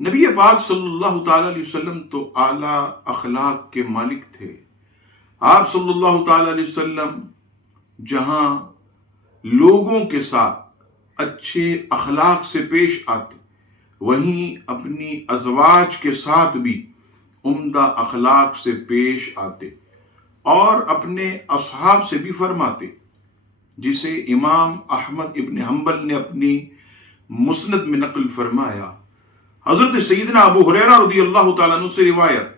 نبی پاک صلی اللہ تعالی علیہ وسلم تو اعلیٰ اخلاق کے مالک تھے۔ آپ صلی اللہ تعالی علیہ وسلم جہاں لوگوں کے ساتھ اچھے اخلاق سے پیش آتے، وہیں اپنی ازواج کے ساتھ بھی عمدہ اخلاق سے پیش آتے اور اپنے اصحاب سے بھی فرماتے، جسے امام احمد ابن حنبل نے اپنی مسند میں نقل فرمایا۔ حضرت سیدنا ابو ہریرہ رضی اللہ تعالیٰ عنہ سے روایت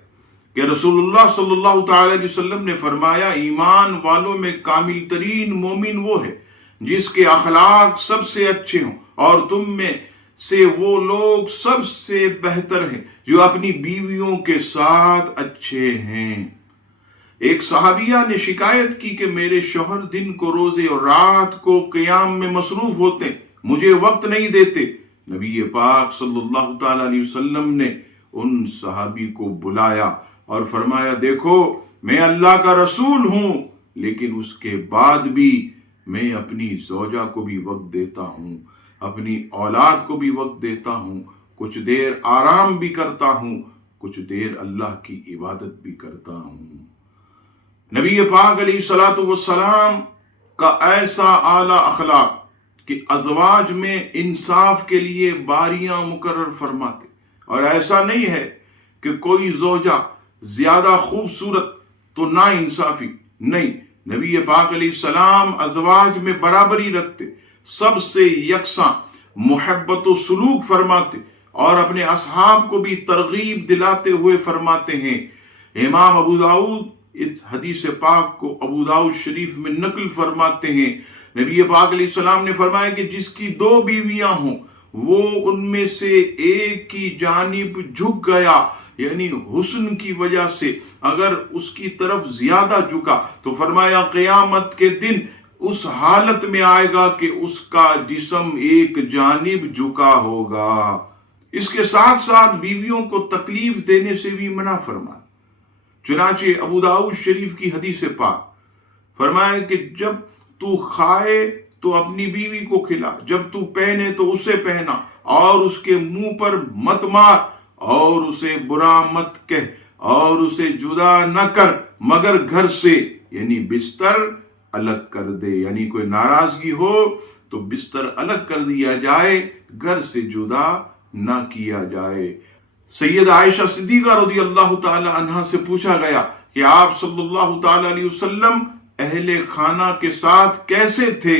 کہ رسول اللہ صلی اللہ تعالیٰ علیہ وسلم نے فرمایا، ایمان والوں میں کامل ترین مومن وہ ہے جس کے اخلاق سب سے اچھے ہوں، اور تم میں سے وہ لوگ سب سے بہتر ہیں جو اپنی بیویوں کے ساتھ اچھے ہیں۔ ایک صحابیہ نے شکایت کی کہ میرے شوہر دن کو روزے اور رات کو قیام میں مصروف ہوتے، مجھے وقت نہیں دیتے۔ نبی پاک صلی اللہ تعالیٰ علیہ وسلم نے ان صحابی کو بلایا اور فرمایا، دیکھو میں اللہ کا رسول ہوں، لیکن اس کے بعد بھی میں اپنی زوجہ کو بھی وقت دیتا ہوں، اپنی اولاد کو بھی وقت دیتا ہوں، کچھ دیر آرام بھی کرتا ہوں، کچھ دیر اللہ کی عبادت بھی کرتا ہوں۔ نبی پاک علیہ الصلوۃ والسلام کا ایسا اعلیٰ اخلاق کہ ازواج میں انصاف کے لیے باریاں مقرر فرماتے، اور ایسا نہیں ہے کہ کوئی زوجہ زیادہ خوبصورت تو نا انصافی نہیں، نبی پاک علیہ السلام ازواج میں برابری رکھتے، سب سے یکساں محبت و سلوک فرماتے اور اپنے اصحاب کو بھی ترغیب دلاتے ہوئے فرماتے ہیں۔ امام ابو داؤد اس حدیث پاک کو ابو داؤد شریف میں نقل فرماتے ہیں، نبی پاک علیہ السلام نے فرمایا کہ جس کی 2 بیویاں ہوں وہ ان میں سے ایک کی جانب جھک گیا، یعنی حسن کی وجہ سے اگر اس کی طرف زیادہ جھکا تو فرمایا قیامت کے دن اس حالت میں آئے گا کہ اس کا جسم ایک جانب جھکا ہوگا۔ اس کے ساتھ ساتھ بیویوں کو تکلیف دینے سے بھی منع فرمایا۔ چنانچہ ابو داؤد شریف کی حدیث پاک فرمایا کہ جب تو کھائے تو اپنی بیوی کو کھلا، جب تو پہنے تو اسے پہنا، اور اس کے منہ پر مت مار، اور اسے برا مت کہہ، اور اسے جدا نہ کر مگر گھر سے، یعنی بستر الگ کر دے، یعنی کوئی ناراضگی ہو تو بستر الگ کر دیا جائے، گھر سے جدا نہ کیا جائے۔ سید عائشہ صدیقہ رضی اللہ تعالی عنہا سے پوچھا گیا کہ آپ صلی اللہ تعالی علیہ وسلم اہل خانہ کے ساتھ کیسے تھے؟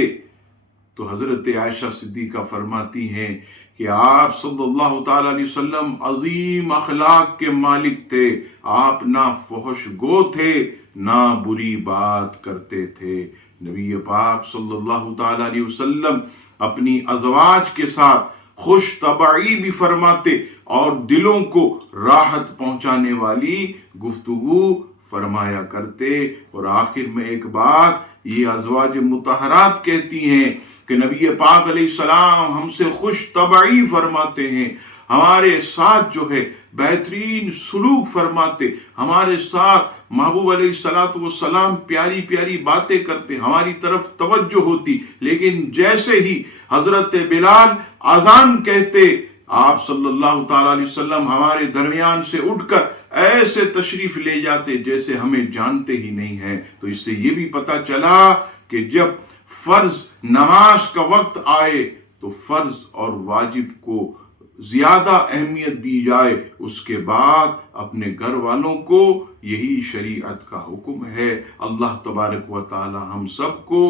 تو حضرت عائشہ صدیقہ فرماتی ہیں کہ آپ صلی اللہ تعالی علیہ وسلم عظیم اخلاق کے مالک تھے، آپ نہ فحش گو تھے نہ بری بات کرتے تھے۔ نبی پاک صلی اللہ تعالی علیہ وسلم اپنی ازواج کے ساتھ خوش طبعی بھی فرماتے اور دلوں کو راحت پہنچانے والی گفتگو فرمایا کرتے۔ اور آخر میں ایک بات یہ ازواج مطہرات کہتی ہیں کہ نبی پاک علیہ السلام ہم سے خوش طبعی فرماتے ہیں، ہمارے ساتھ جو ہے بہترین سلوک فرماتے، ہمارے ساتھ محبوب علیہ الصلوۃ والسلام پیاری پیاری باتیں کرتے، ہماری طرف توجہ ہوتی، لیکن جیسے ہی حضرت بلال اذان کہتے، آپ صلی اللہ تعالی علیہ وسلم ہمارے درمیان سے اٹھ کر ایسے تشریف لے جاتے جیسے ہمیں جانتے ہی نہیں ہیں۔ تو اس سے یہ بھی پتہ چلا کہ جب فرض نماز کا وقت آئے تو فرض اور واجب کو زیادہ اہمیت دی جائے، اس کے بعد اپنے گھر والوں کو، یہی شریعت کا حکم ہے۔ اللہ تبارک و تعالی ہم سب کو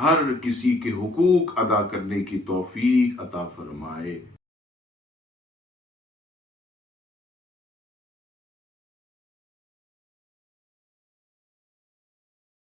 ہر کسی کے حقوق ادا کرنے کی توفیق عطا فرمائے۔